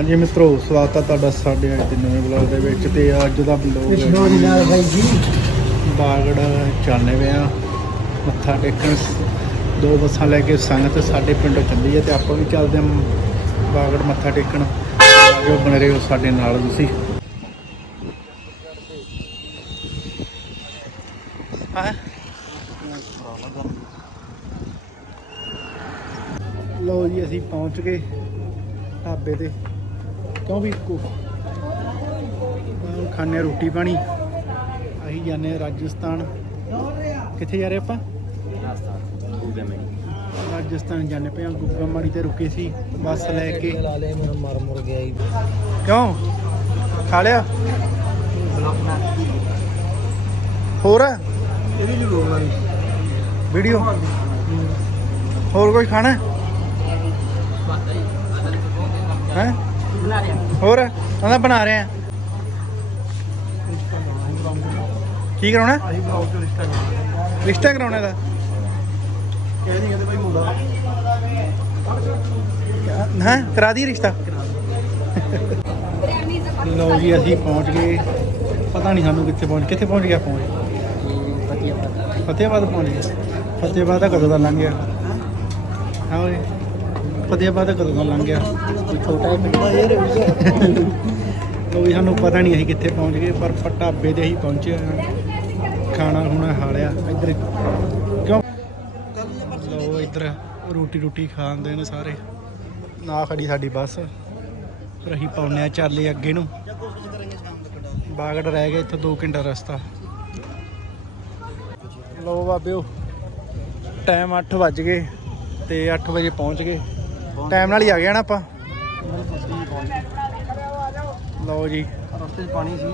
ਹਾਂਜੀ ਮਿੱਤਰੋ ਸਵਾਗਤ ਹੈ ਤੁਹਾਡਾ ਸਾਡੇ ਅੱਜ ਦੇ ਨਵੇਂ ਵਲੌਗ ਦੇ ਵਿੱਚ ਤੇ ਅੱਜ ਦਾ ਵਲੌਗ ਵਿਸ਼ਨੂ ਜੀ ਨਾਲ ਬਾਈ ਜੀ। ਬਾਗੜ ਚੱਲਨੇ ਵੇ ਆ। ਮੱਥਾ ਟੇਕਣ ਦੋ ਬੱਸਾਂ ਲੈ ਕੇ ਸੰਗਤ ਸਾਡੇ ਪਿੰਡੋਂ ਚੱਲੀ ਹੈ ਤੇ ਆਪਾਂ ਵੀ ਚੱਲਦੇ ਹਾਂ ਬਾਗੜ ਮੱਥਾ ਟੇਕਣ। ਆਜੋ ਬਣੇ ਰਹੋ ਸਾਡੇ ਨਾਲ ਤੁਸੀਂ। ਹਾਂ। ਲੋ ਜੀ ਅਸੀਂ ਪਹੁੰਚ ਗਏ ਢਾਬੇ ਤੇ। ਕਿਉਂ ਵੀ ਕੋ ਖਾਣੇ ਰੋਟੀ ਪਾਣੀ। ਅਸੀਂ ਜਾਂਦੇ ਹਾਂ ਰਾਜਸਥਾਨ। ਕਿੱਥੇ ਜਾ ਰਹੇ ਆਪਾਂ? ਰਾਜਸਥਾਨ ਜਾਂਦੇ ਪਏ ਹਾਂ। ਗੁੱਗਾ ਮਾੜੀ ਤੇ ਰੁਕੇ ਸੀ, ਬੱਸ ਲੈ ਕੇ। ਮਰ ਮੁਰ ਗਿਆ ਜੀ ਕਿਉਂ? ਖਾ ਲਿਆ? ਹੋਰ? ਇਹ ਵੀ ਨਹੀਂ ਬੋਲਣਾ ਵੀਡੀਓ? ਹੋਰ ਕੋਈ ਖਾਣਾ? ਹੈ? ਹੋਰ ਉਹਦਾ ਬਣਾ ਰਹੇ ਆ। ਕੀ ਕਰਾਉਣਾ ਅਸੀਂ ਬਲੌਗ ਤੋਂ ਰਿਸ਼ਤਾ ਕਰਾਉਣਾ? ਰਿਸ਼ਤਾ ਕਰਾਉਣਾ ਦਾ ਕਹਿੰਦੇ ਕਹਿੰਦੇ ਭਾਈ ਮੁੰਡਾ ਹਾਂ ਕਰਾ ਦੀ ਰਿਸ਼ਤਾ? ਲਓ ਜੀ ਅਸੀਂ ਪਹੁੰਚ ਗਏ। ਪਤਾ ਨਹੀਂ ਸਾਨੂੰ ਕਿੱਥੇ ਪਹੁੰਚ ਕਿੱਥੇ ਪਹੁੰਚ ਗਿਆ ਪਹੁੰਚ ਬਾਤ ਫਤਿਆਬਾਦ ਪਹੁੰਚ ਗਏ ਫਤਿਆਬਾਦ ਦਾ ਕਦੋਂ ਦਾ ਲੰਘ ਗਿਆ? ਹਾਂ ਓਏ। ਫਤਿਆਬਾਦ ਦਾ ਕਦੋਂ ਦਾ ਲੰਘ ਗਿਆ? ਕੋਈ ਛੋਟਾ ਜਿਹਾ ਪਿੰਡ ਦਾ ਵੀ ਸਾਨੂੰ ਪਤਾ ਨਹੀਂ ਅਸੀਂ ਕਿੱਥੇ ਪਹੁੰਚ ਗਏ, ਪਰ ਪ- ਢਾਬੇ ਤੇ ਅਸੀਂ ਪਹੁੰਚੇ ਹਾਂ। ਖਾਣਾ ਖੁਣਾ ਹਾਲਿਆ ਇੱਧਰ ਕਿਉਂ? ਲਓ ਇੱਧਰ ਰੋਟੀ ਰੋਟੀ ਖਾਂਦੇ ਨੇ ਸਾਰੇ। ਨਾ ਖੜੀ ਸਾਡੀ ਬੱਸ, ਫਿਰ ਅਸੀਂ ਪਾਉਨੇ ਆ ਚਾਲੇ ਅੱਗੇ ਨੂੰ। ਬਾਗੜ ਰਹਿ ਗਿਆ ਇੱਥੋਂ 2 ਘੰਟਾ ਰਸਤਾ। ਲਓ ਬਾਬਿਓ ਟਾਈਮ 8 ਵੱਜ ਗਏ ਤੇ 8 ਵਜੇ ਪਹੁੰਚ ਗਏ। ਟਾਈਮ ਨਾਲ ਹੀ ਆ ਗਏ ਨਾ ਆਪਾਂ? ਲਓ ਜੀ। ਰਸਤੇ 'ਚ ਪਾਣੀ ਸੀ।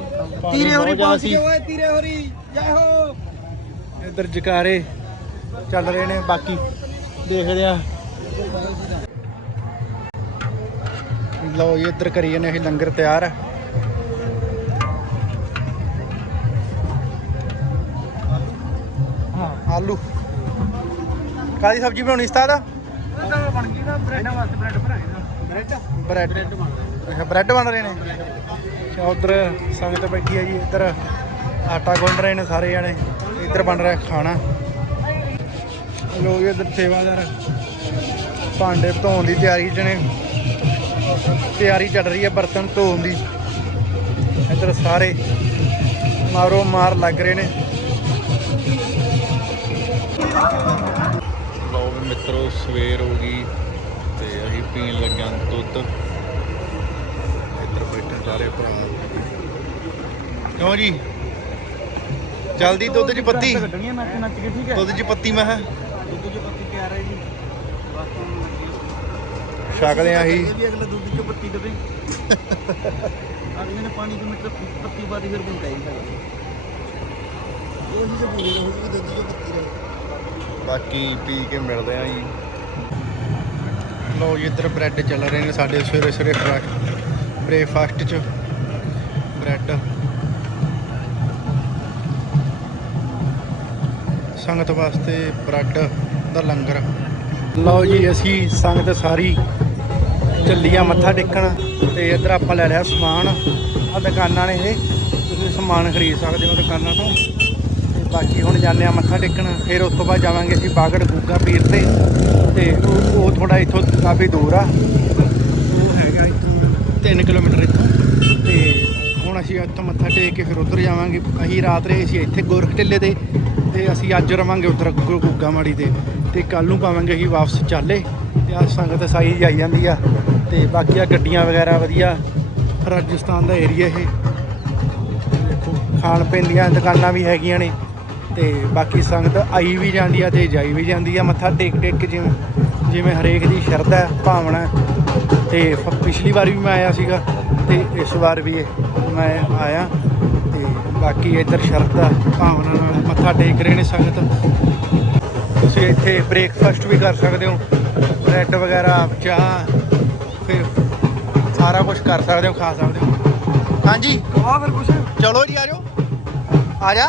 ਤੀਰੇ ਹੋਰੀ ਪਹੁੰਚ ਸੀ। ਗਏ ਓਏ ਤੀਰੇ ਹੋਰੀ ਜੈ ਹੋ। ਇੱਧਰ ਜਕਾਰੇ ਚੱਲ ਰਹੇ ਨੇ ਬਾਕੀ ਦੇਖਦੇ ਆ। ਲਓ ਜੀ ਇੱਧਰ ਕਰੀ ਜਾਂਦੇ ਅਸੀਂ ਲੰਗਰ ਤਿਆਰ। ਹਾਂ। ਆਲੂ। ਕਾਦੀ ਸਬਜ਼ੀ ਬਣਾਉਣੀ ਉਸਤਾਦ? ਬਣ ਗਈ ਨਾ ਬ੍ਰੈਡਾਂ ਵਾਸਤੇ ਬ੍ਰੈਡ ਨਾ। ਬ੍ਰੈਡ? ਬ੍ਰੈਡ। ਬ੍ਰੈਡ ਬਣਦਾ ਅੱਛਾ ਬ੍ਰੈਡ ਬਣ ਰਹੇ ਨੇ? ਅੱਛਾ ਉਧਰ ਸੰਗਤ ਬੈਠੀ ਹੈ ਜੀ ਇੱਧਰ ਆਟਾ ਗੁੰਨ ਰਹੇ ਨੇ ਸਾਰੇ ਜਣੇ ਇੱਧਰ ਬਣ ਰਿਹਾ ਖਾਣਾ। ਲੋਕ ਇੱਧਰ ਸੇਵਾਦਾਰ ਭਾਂਡੇ ਧੋਣ ਦੀ ਤਿਆਰੀ 'ਚ ਨੇ। ਤਿਆਰੀ ਚੱਲ ਰਹੀ ਹੈ ਬਰਤਨ ਧੋਣ ਦੀ। ਇੱਧਰ ਸਾਰੇ ਮਾਰੋ ਮਾਰ ਲੱਗ ਰਹੇ ਨੇ। ਮਿੱਤਰੋ ਸਵੇਰ ਹੋ ਗਈ ਤੇ ਅਸੀਂ ਪੀਣ ਲੱਗਿਆ ਦੁੱਧ। ਇੱਧਰ ਬੈਠੇ ਸਾਰੇ ਭਰਾ। ਕਿਉਂ ਜੀ? ਜਲਦੀ ਦੁੱਧ 'ਚ ਪੱਤੀ? ਕੱਢਣੀਆਂ ਨੱਚ ਨੱਚ ਕੇ ਠੀਕ ਹੈ ਦੁੱਧ 'ਚ ਪੱਤੀ ਮੈਂ ਕਿਹਾ। ਦੁੱਧ 'ਚ ਪੱਤੀ ਤਿਆਰ ਹੈ ਜੀ। ਬਸ ਹੁਣ ਲੱਗੀ ਛਕਦੇ ਆ ਇਹ ਵੀ ਅਗਲਾ ਦੁੱਧ 'ਚ ਪੱਤੀ ਦੇਵੇ। ਅਗਲੇ ਨੇ ਪਾਣੀ ਤੋਂ ਮਿੱਟਰ ਪੱਤੀ ਬਾਦੀ ਫਿਰ ਬਣ ਕਾਈ ਸਕਦਾ ਉਹ ਜੀ ਤੇ ਪੂਰੀ ਰਹੂਗੀ ਕਿ ਦੁੱਧ 'ਚ ਪੱਤੀ ਰਹੇ। ਬਾਕੀ ਪੀ ਕੇ ਮਿਲਦੇ ਆ ਜੀ। ਲਓ ਜੀ, ਇੱਧਰ ਬ੍ਰੈਡ ਚੱਲ ਰਹੇ ਨੇ ਸਾਡੇ ਸਵੇਰੇ ਸਵੇਰੇ ਬ੍ਰੇਕਫਾਸਟ 'ਚ ਬ੍ਰੈਡ। ਸੰਗਤ ਵਾਸਤੇ ਬ੍ਰੈਡ ਦਾ ਲੰਗਰ। ਲਓ ਜੀ, ਅਸੀਂ ਸੰਗਤ ਸਾਰੀ ਚੱਲੀਆਂ ਮੱਥਾ ਟੇਕਣ ਤੇ ਇੱਧਰ ਆਪਾਂ ਲੈ ਲਿਆ ਸਮਾਨ। ਆ ਦੁਕਾਨਾਂ ਨੇ ਇਹ, ਤੁਸੀਂ ਸਮਾਨ ਖਰੀਦ ਸਕਦੇ ਹੋ ਦੁਕਾਨਾਂ ਤੋਂ। ਬਾਕੀ ਹੁਣ ਜਾਂਦੇ ਆ ਮੱਥਾ ਟੇਕਣ, ਫਿਰ ਉਸ ਤੋਂ ਬਾਅਦ ਜਾਵਾਂਗੇ ਅਸੀਂ ਬਾਗੜ ਗੁੱਗਾ ਪੀਰ ਤੇ। ਤੇ ਉਹ ਉਹ ਥੋੜਾ ਇੱਥੋਂ ਕਾਫੀ ਦੂਰ ਆ। ਉਹ ਹੈਗਾ ਇੱਥੋਂ 3 ਕਿਲੋਮੀਟਰ ਇੱਥੋਂ। ਤੇ ਹੁਣ ਅਸੀਂ ਇੱਥੋਂ ਮੱਥਾ ਟੇਕ ਕੇ ਫਿਰ ਉੱਧਰ ਜਾਵਾਂਗੇ। ਅਸੀਂ ਰਾਤ ਰਹੇ ਅਸੀਂ ਇੱਥੇ ਗੋਰਖ ਟਿੱਲੇ ਦੇ ਤੇ ਅਸੀਂ ਅੱਜ ਰਵਾਂਗੇ ਉੱਧਰ ਗੁ- ਗੁੱਗਾ ਮਾੜੀ ਤੇ। ਤੇ ਕੱਲ ਨੂੰ ਪਾਵਾਂਗੇ ਅਸੀਂ ਵਾਪਸ ਚਾਲੇ। ਤੇ ਆ ਸੰਗਤ ਸਾਈ ਜਾਈ ਜਾਂਦੀ ਆ। ਤੇ ਬਾਕੀ ਆ ਗੱਡੀਆਂ ਵਗੈਰਾ ਵਧੀਆ। ਰਾਜਸਥਾਨ ਦਾ ਏਰੀਆ ਇਹ। ਖਾਣ ਪੀਣ ਦੀਆਂ ਦੁਕਾਨਾਂ ਵੀ ਹੈਗੀਆਂ ਨੇ। ਤੇ ਬਾਕੀ ਸੰਗਤ ਆਈ ਵੀ ਜਾਂਦੀ ਆ ਤੇ ਜਾਈ ਵੀ ਜਾਂਦੀ ਆ। ਮੱਥਾ ਟੇਕ ਟੇਕ ਕੇ ਜਿਵੇਂ ਜਿਵੇਂ ਹਰੇਕ ਦੀ ਸ਼ਰਧਾ ਹੈ, ਭਾਵਨਾ ਹੈ। ਤੇ ਪਿਛਲੀ ਵਾਰ ਵੀ ਮੈਂ ਆਇਆ ਸੀਗਾ ਤੇ ਇਸ ਵਾਰ ਵੀ ਮੈਂ ਆਇਆ। ਤੇ ਬਾਕੀ ਇੱਧਰ ਸ਼ਰਧਾ ਭਾਵਨਾ ਨਾਲ ਮੱਥਾ ਟੇਕ ਰਹੇ ਨੇ ਸੰਗਤ। ਤੁਸੀਂ ਇੱਥੇ ਬ੍ਰੇਕਫਾਸਟ ਵੀ ਕਰ ਸਕਦੇ ਹੋ ਬ੍ਰੈਡ ਵਗੈਰਾ ਚਾਹ ਫਿਰ ਸਾਰਾ ਕੁਝ ਕਰ ਸਕਦੇ ਹੋ ਖਾ ਸਕਦੇ ਹੋ। ਹਾਂਜੀ। ਆ ਫਿਰ ਕੁਛ। ਚਲੋ ਜੀ ਆ ਜਾਓ। ਆ ਜਾ।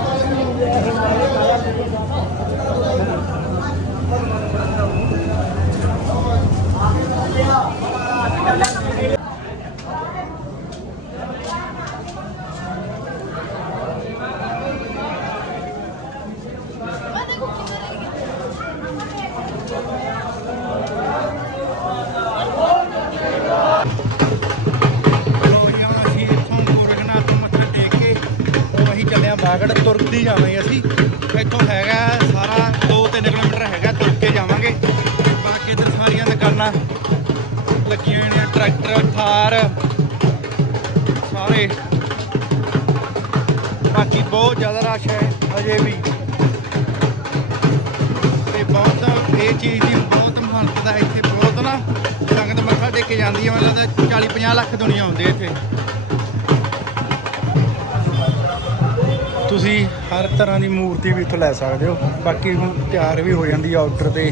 ਆ, ਬਾਗੜ ਤੁਰਦੀ ਜਾਵਾਂਗੇ ਅਸੀਂ। ਇੱਥੋਂ ਹੈਗਾ ਸਾਰਾ 2-3 ਕਿਲੋਮੀਟਰ ਹੈਗਾ, ਤੁਰ ਕੇ ਜਾਵਾਂਗੇ। ਬਾਕੀ ਇੱਧਰ ਸਾਰੀਆਂ ਦੁਕਾਨਾਂ ਲੱਗੀਆਂ ਹੋਈਆਂ ਨੇ, ਟਰੈਕਟਰ, ਥਾਰ, ਸਾਰੇ। ਬਾਕੀ ਬਹੁਤ ਜ਼ਿਆਦਾ ਰਸ਼ ਹੈ ਅਜੇ ਵੀ। ਤੇ ਬਹੁਤ ਇਹ ਚੀਜ਼ ਦੀ ਬਹੁਤ ਮਹੱਤਤਾ ਇੱਥੇ ਬਹੁਤ ਨਾ, ਸੰਗਤ ਮੱਥਾ ਟੇਕ ਕੇ ਜਾਂਦੀ ਹੈ ਮੈਨੂੰ ਲੱਗਦਾ 40 50 ਲੱਖ ਦੁਨੀਆ ਆਉਂਦੀ ਹੈ ਇੱਥੇ। ਤੁਸੀਂ? ਹਰ ਤਰ੍ਹਾਂ ਦੀ ਮੂਰਤੀ ਵੀ ਇੱਥੋਂ ਲੈ ਸਕਦੇ ਹੋ। ਬਾਕੀ ਹੁਣ ਤਿਆਰ ਵੀ ਹੋ ਜਾਂਦੀ ਆ ਆਰਡਰ ਤੇ।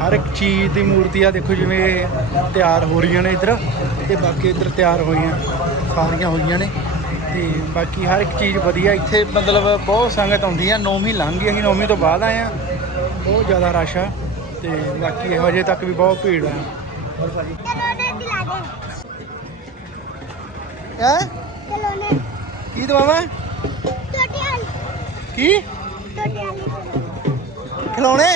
ਹਰ ਇੱਕ ਚੀਜ਼ ਦੀ ਮੂਰਤੀ ਆ, ਦੇਖੋ ਜਿਵੇਂ ਤਿਆਰ ਹੋ ਰਹੀਆਂ ਨੇ ਇੱਧਰ ਤੇ ਬਾਕੀ ਇੱਧਰ ਤਿਆਰ ਹੋਈਆਂ, ਸਾਰੀਆਂ ਹੋਈਆਂ ਨੇ ਤੇ ਬਾਕੀ ਹਰ ਇੱਕ ਚੀਜ਼ ਵਧੀਆ। ਇੱਥੇ ਮਤਲਬ ਬਹੁਤ ਸੰਗਤ ਆਉਂਦੀ ਆ, ਨੌਵੀਂ ਲੰਘ ਗਈ, ਅਸੀਂ ਨੌਵੀਂ ਤੋਂ ਬਾਅਦ ਆਏ ਆ। ਬਹੁਤ ਜ਼ਿਆਦਾ ਰਸ਼ ਆ ਤੇ ਬਾਕੀ ਹਜੇ ਤੱਕ ਵੀ ਬਹੁਤ ਭੀੜ ਆ। ਹੈ ਕੀ ਦਵਾਵਾਂ ਕੀ ਖਿਲੌਣੇ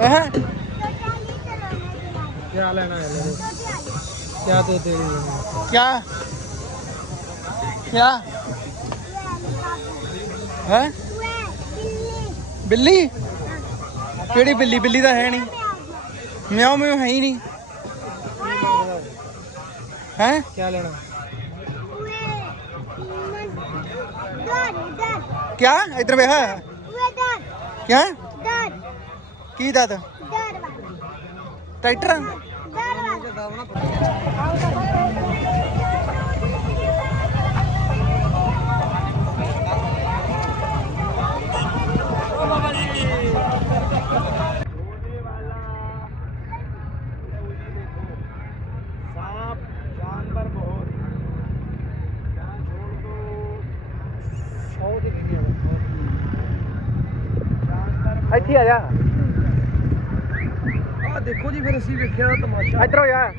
ਹੈ क्या लेना है ले लो क्या तो तेरी क्या क्या ਹੈ ਬਿੱਲੀ ਕਿਹੜੀ ਬਿੱਲੀ? ਬਿੱਲੀ ਤਾਂ ਹੈ ਨਹੀਂ। ਮਿਆਉ ਮਿਆਉ ਹੈ ਹੀ ਨਹੀਂ। ਹੈ? ਕੀ ਲੈਣਾ? ਕਿਆ? ਇਧਰ ਵੇਖ। ਕਿਆ? ਕੀ ਦਾਦ? ਟਰੈਕਟਰ? ਆ ਜਾ। ਆ ਦੇਖੋ ਜੀ ਫਿਰ ਅਸੀਂ ਵੇਖਿਆ ਤਮਾਸ਼ਾ। ਇੱਧਰ ਹੋ ਜਾ।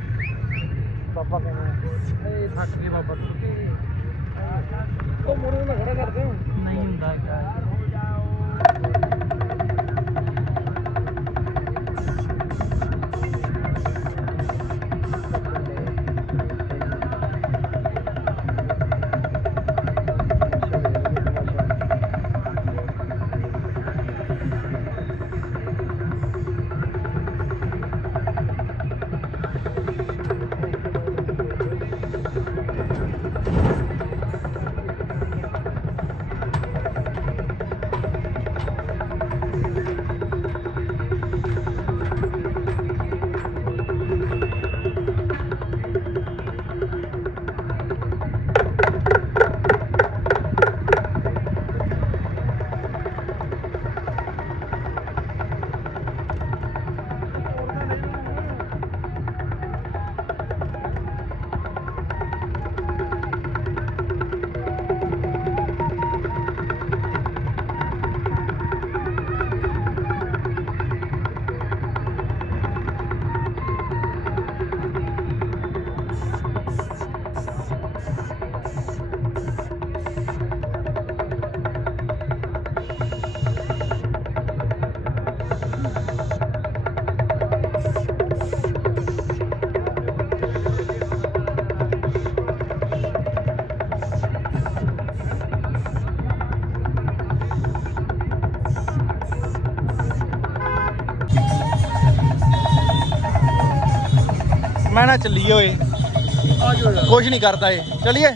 ਪਾਪਾ ਕਹਿੰਦੇ ਇਹ ਥੱਕ ਗਏ ਬਾਬਾ। ਉਹ ਮੋੜੇ ਨਾਲ ਖੜਾ ਕਰਦੇ ਹੋ ਮੈਂ ਨਾ ਚੱਲੀਏ ਓਏ। ਕੁਝ ਨਹੀਂ ਕਰਦਾ ਏ ਚਲਿਏ।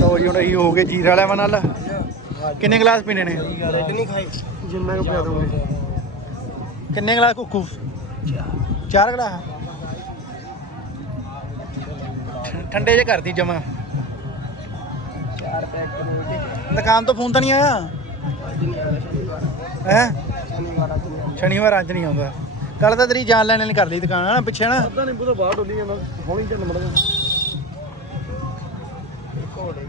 ਲੋ ਜੀ ਹੁਣ ਅਸੀਂ ਹੋ ਗਏ ਜੀਰਾ ਵਾਲਿਆਂ ਨਾਲ ਕਿੰਨੇ ਗਲਾਸ ਪੀਣੇ ਨੇ? ਰੈਡ ਨਹੀਂ ਖਾਈ ਜਿੰਨਾ ਕੁ ਪਿਆ ਦੋਗੇ ਕਿੰਨੇ ਗਲਾਸ ਕੁੱਕੂ? ਚਾਰ ਗਲਾਸ। ਠੰਡੇ ਜੇ ਕਰਦੀ ਜਮਾ। ਚਾਰ ਪੈਕ ਦੁਕਾਨ ਤੋਂ ਫੋਨ ਤਾਂ ਨਹੀਂ ਆਇਆ? ਅੱਜ ਸ਼ਨੀਵਾਰ ਹੈ? ਸ਼ਨੀਵਾਰ ਅੱਜ ਨਹੀਂ ਆਉਂਦਾ। ਕੱਲ ਤਾਂ ਤੇਰੀ ਜਾਨ ਲੈਣ ਲਈ ਕਰ ਲਈ ਦੁਕਾਨ ਨਾ ਪਿੱਛੇ ਨਾ ਪਤਾ ਨਹੀਂ ਪੂਰਾ ਬਾਹਰ ਡੋਲੀ ਜਾਂਦਾ, ਹੌਲੀ ਚੱਲ ਮੜਾ ਕੋੜੇ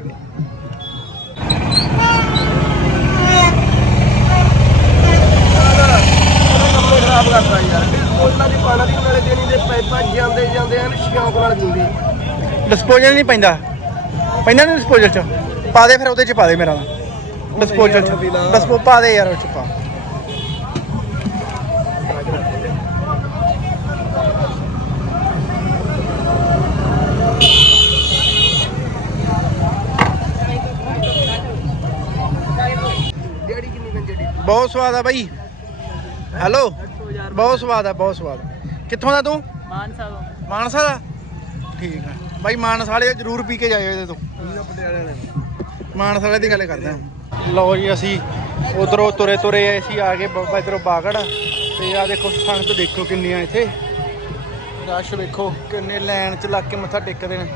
ਖਰਾਬ ਕਰਦਾ ਯਾਰ ਉਹਨਾਂ ਦੀ ਪਾਣਾ ਦੀ ਨਾਲੇ ਦੇਣੀ ਦੇ ਪਾਈਪਾਂ ਜਾਂਦੇ ਜਾਂਦੇ ਹਨ ਸ਼ੌਕ ਨਾਲ ਦਿੰਦੀ ਡਿਸਪੋਜ਼ਲ ਨਹੀਂ ਪੈਂਦਾ। ਪੈਂਦਾ ਨਹੀਂ ਡਿਸਪੋਜ਼ਲ ਚ। ਪਾ ਦੇ ਫਿਰ ਉਹਦੇ ਚ ਪਾ ਦੇ ਮੇਰਾ। ਡਿਸਪੋਜ਼ਲ ਚ। ਡਿਸਪੋ ਪਾ ਦੇ ਯਾਰ ਉਹ ਚ ਪਾ। ਬਹੁਤ ਸਵਾਦ ਆ ਬਾਈ। ਹੈਲੋ ਬਹੁਤ ਸਵਾਦ ਆ ਬਹੁਤ ਸਵਾਦ। ਕਿੱਥੋਂ ਦਾ ਤੂੰ? ਮਾਨਸਾ ਤੋਂ। ਮਾਨਸਾ ਦਾ? ਠੀਕ ਆ। ਬਾਈ ਮਾਨਸਾ ਵਾਲੇ ਜਰੂਰ ਪੀ ਕੇ ਜਾਇਓ ਇਹਦੇ ਤੋਂ। ਮਾਨਸਾ ਵਾਲੇ ਦੀ ਗੱਲ ਕਰਦੇ ਲਓ ਜੀ ਅਸੀਂ ਉਧਰੋਂ ਤੁਰੇ ਤੁਰੇ ਅਸੀਂ ਆ ਗਏ ਬਾਬਾ ਇਧਰੋਂ ਬਾਗੜ। ਤੇ ਆ ਦੇਖੋ ਸੰਗਤ ਦੇਖੋ ਕਿੰਨੀਆਂ ਇੱਥੇ। ਰਸ਼ ਵੇਖੋ ਕਿੰਨੇ ਲਾਈਨ ਚ ਲੱਗ ਕੇ ਮੱਥਾ ਟੇਕਦੇ ਨੇ।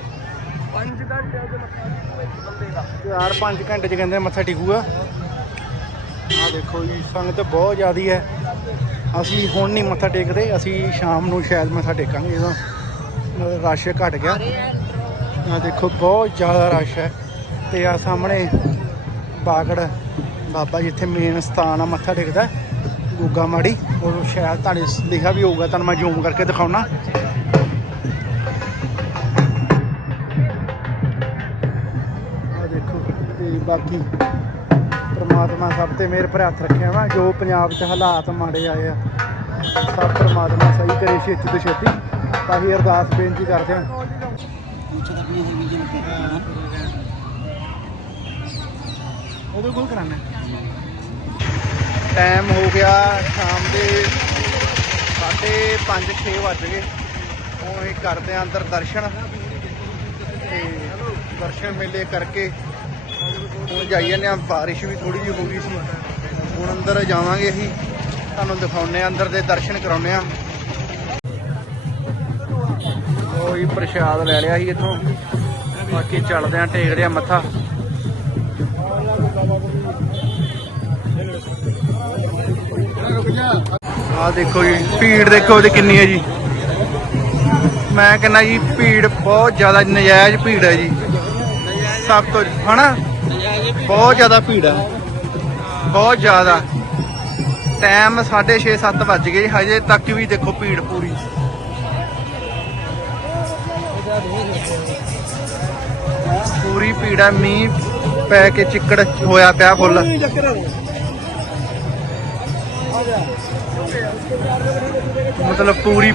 5 ਘੰਟੇ ਦੇ ਬੰਦੇ ਦਾ। ਚਾਰ ਪੰਜ ਘੰਟੇ ਚ ਕਹਿੰਦੇ ਮੱਥਾ ਟੇਕੂਗਾ। ਆ ਦੇਖੋ ਜੀ ਸੰਗਤ ਬਹੁਤ ਜ਼ਿਆਦੀ ਹੈ। ਅਸੀਂ ਹੁਣ ਨਹੀਂ ਮੱਥਾ ਟੇਕਦੇ ਅਸੀਂ ਸ਼ਾਮ ਨੂੰ ਸ਼ਾਇਦ ਮੱਥਾ ਟੇਕਾਂਗੇ ਜਦੋਂ ਮਤਲਬ ਰਸ਼ ਘਟ ਗਿਆ। ਆ ਦੇਖੋ, ਬਹੁਤ ਜ਼ਿਆਦਾ ਰਸ਼ ਹੈ। ਤੇ ਆ ਸਾਹਮਣੇ ਬਾਗੜ ਬਾਬਾ ਜਿੱਥੇ ਮੇਨ ਸਥਾਨ ਆ, ਮੱਥਾ ਟੇਕਦਾ। ਗੁੱਗਾ ਮਾੜੀ, ਉਹ ਸ਼ਾਇਦ ਤੁਹਾਡੇ ਲਿਖਿਆ ਵੀ ਹੋਊਗਾ, ਤੁਹਾਨੂੰ ਮੈਂ ਜ਼ੂਮ ਕਰਕੇ ਦਿਖਾਉਣਾ। ਆ ਦੇਖੋ, ਤੇ ਬਾਕੀ ਪਰਮਾਤਮਾ ਸਭ ਤੇ ਮਿਹਰ ਭਰ ਹੱਥ ਰੱਖਿਆ ਵਾ, ਜੋ ਪੰਜਾਬ 'ਚ ਹਾਲਾਤ ਮਾੜੇ ਆਏ ਆ, ਸਭ ਪਰਮਾਤਮਾ ਸਹੀ ਕਰੇ, ਛੇਤੀ ਤੋਂ ਛੇਤੀ। ਤਾਂ ਹੀ ਅਰਦਾਸ ਬੇਨਤੀ ਕਰਦੇ ਹਾਂ। ਉਹਦੇ ਕੋਲ ਕਰਾਣਾ ਟਾਈਮ ਹੋ ਗਿਆ ਸ਼ਾਮ ਦੇ 5:30 6 ਵੱਜ ਗਏ। ਹੁਣ ਇਹ ਕਰਦੇ ਆ ਅੰਦਰ ਦਰਸ਼ਨ ਤੇ ਦਰਸ਼ਨ ਮੇਲੇ ਕਰਕੇ ਹੁਣ ਜਾਈ ਜਾਂਦੇ ਆ ਬਾਰਿਸ਼ ਵੀ ਥੋੜੀ ਜਿਹੀ ਹੋ ਗਈ ਸੀ। ਹੁਣ ਅੰਦਰ ਜਾਵਾਂਗੇ ਅਸੀਂ। ਤੁਹਾਨੂੰ ਦਿਖਾਉਨੇ ਆ ਅੰਦਰ ਦੇ ਦਰਸ਼ਨ ਕਰਾਉਨੇ ਆ ਉਹ ਪ੍ਰਸ਼ਾਦ ਲੈ ਲਿਆ ਸੀ ਇੱਥੋਂ। ਬਾਕੀ ਚੱਲਦੇ ਆ, ਟੇਕਦੇ ਆ ਮੱਥਾ। ਆ ਦੇਖੋ ਜੀ, ਭੀੜ ਦੇਖੋ ਉਹਦੀ ਕਿੰਨੀ ਹੈ ਜੀ। ਮੈਂ ਕਹਿੰਦਾ ਜੀ, ਭੀੜ ਬਹੁਤ ਜ਼ਿਆਦਾ, ਨਜਾਇਜ਼ ਭੀੜ ਹੈ ਜੀ। ਸਭ ਤੋਂ, ਹਨਾ? ਬਹੁਤ ਜ਼ਿਆਦਾ ਭੀੜ ਹੈ। ਬਹੁਤ ਜ਼ਿਆਦਾ। ਟਾਈਮ 6:30 7 ਵੱਜ ਗਏ ਹਜੇ ਤੱਕ ਵੀ ਦੇਖੋ ਭੀੜ ਪੂਰੀ। ਪੂਰੀ ਹੈ ਮੀਂਹ ਪੈ ਕੇ ਚਿੱਕੜ ਹੋਇਆ ਪਿਆ ਫੁੱਲ। ਮਤਲਬ ਪੂਰੀ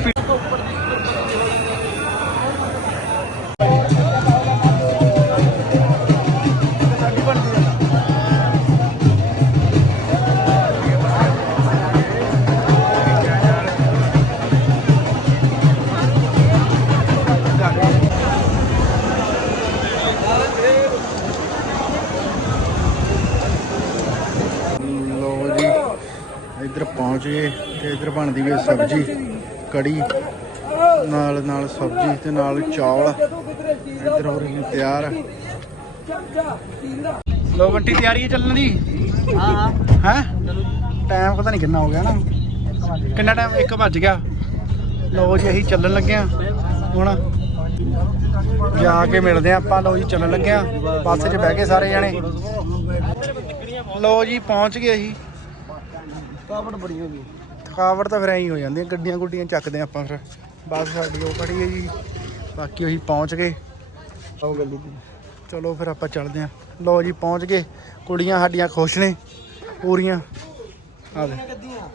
ਬਣਦੀ ਵੀ ਸਬਜ਼ੀ ਕੜੀ ਨਾਲ ਨਾਲ ਸਬਜ਼ੀ ਤੇ ਨਾਲ ਚੌਲ। ਇੱਧਰ ਹੋ ਰਹੀ ਤਿਆਰ। ਲੋ ਬੰਟੀ ਤਿਆਰੀ ਹੈ ਚੱਲਣ ਦੀ? ਹਾਂ। ਹਾਂ? ਹੈ ਟਾਈਮ ਪਤਾ ਨਹੀਂ ਕਿੰਨਾ ਹੋ ਗਿਆ ਨਾ। ਕਿੰਨਾ ਟਾਈਮ? 1 ਵੱਜ ਗਿਆ। ਲੋ ਜੀ ਅਸੀਂ ਚੱਲਣ ਲੱਗੇ ਆ ਹੁਣ ਜਾ ਕੇ ਮਿਲਦੇ ਆ ਆਪਾਂ। ਲੋ ਜੀ ਚੱਲਣ ਲੱਗੇ ਆ ਬੱਸ 'ਚ ਬਹਿ ਕੇ ਸਾਰੇ ਜਣੇ। ਲੋ ਜੀ ਪਹੁੰਚ ਗਏ ਅਸੀਂ। ਕਾਵੜ ਬੜੀ ਹੋ ਗਈ। ਥਕਾਵਟ ਤਾਂ ਫਿਰ ਐਂ ਹੀ ਹੋ ਜਾਂਦੀ ਹੈ ਗੱਡੀਆਂ ਗੁੱਡੀਆਂ ਚੱਕਦੇ ਆਪਾਂ ਫਿਰ। ਬੱਸ ਸਾਡੀ ਉਹ ਖੜੀ ਹੈ ਜੀ ਬਾਕੀ ਅਸੀਂ ਪਹੁੰਚ ਗਏ। ਆਓ ਗੱਡੀ ਚਲੋ ਫਿਰ ਆਪਾਂ ਚੱਲਦੇ ਹਾਂ ਲੋ ਜੀ ਪਹੁੰਚ ਗਏ ਕੁੜੀਆਂ ਸਾਡੀਆਂ ਖੁਸ਼ ਨੇ ਪੂਰੀਆਂ। ਆ ਗੱਡੀਆਂ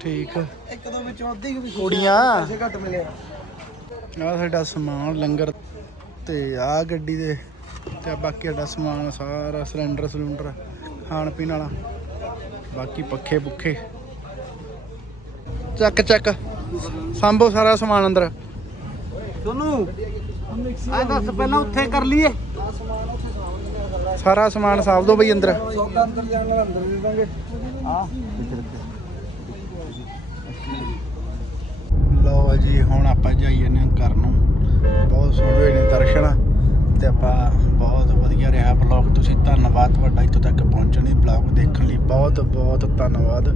ਠੀਕ। ਇੱਕ ਦੋ ਵਿੱਚੋਂ ਅੱਧੀ ਵੀ ਕੁੜੀਆਂ। ਪੈਸੇ ਘੱਟ ਮਿਲੇ ਆ ਸਾਡਾ ਸਮਾਨ ਲੰਗਰ ਤੇ ਆ ਗੱਡੀ ਦੇ ਤੇ ਬਾਕੀ ਸਾਡਾ ਸਮਾਨ ਸਾਰਾ ਸਿਲੰਡਰ ਸਿਲੰਡਰ ਖਾਣ ਪੀਣ ਵਾਲਾ। ਬਾਕੀ ਪੱਖੇ ਪੁੱਖੇ ਚੱਕ ਚੱਕ। ਸੰਭੋ ਸਾਰਾ ਸਮਾਨ ਅੰਦਰ। ਸੋਨੂ ਆਏ ਦੱਸ ਪਹਿਲਾਂ ਉੱਥੇ ਕਰ ਲਈਏ। ਸਾਰਾ ਸਮਾਨ ਸਾਂਭ ਦੋ ਬਈ ਅੰਦਰ। ਸੌਦਾ ਅੰਦਰ ਜਾਣ ਵਾਲਾ ਅੰਦਰ ਦੇ ਦਾਂਗੇ ਆ ਲਓ ਜੀ ਹੁਣ ਆਪਾਂ ਜਾਈ ਜਾਂਦੇ ਹਾਂ ਘਰ ਨੂੰ। ਬਹੁਤ ਸੋਹਣੇ ਹੋਏ ਨੇ ਦਰਸ਼ਨ। ਤੇ ਆਪਾਂ ਬਹੁਤ ਵਧੀਆ ਰਿਹਾ ਬਲੌਗ ਤੁਸੀਂ ਧੰਨਵਾਦ ਤੁਹਾਡਾ ਇੱਥੋਂ ਤੱਕ ਪਹੁੰਚਣ ਲਈ। ਬਲੌਗ ਦੇਖਣ ਲਈ ਬਹੁਤ ਬਹੁਤ ਧੰਨਵਾਦ।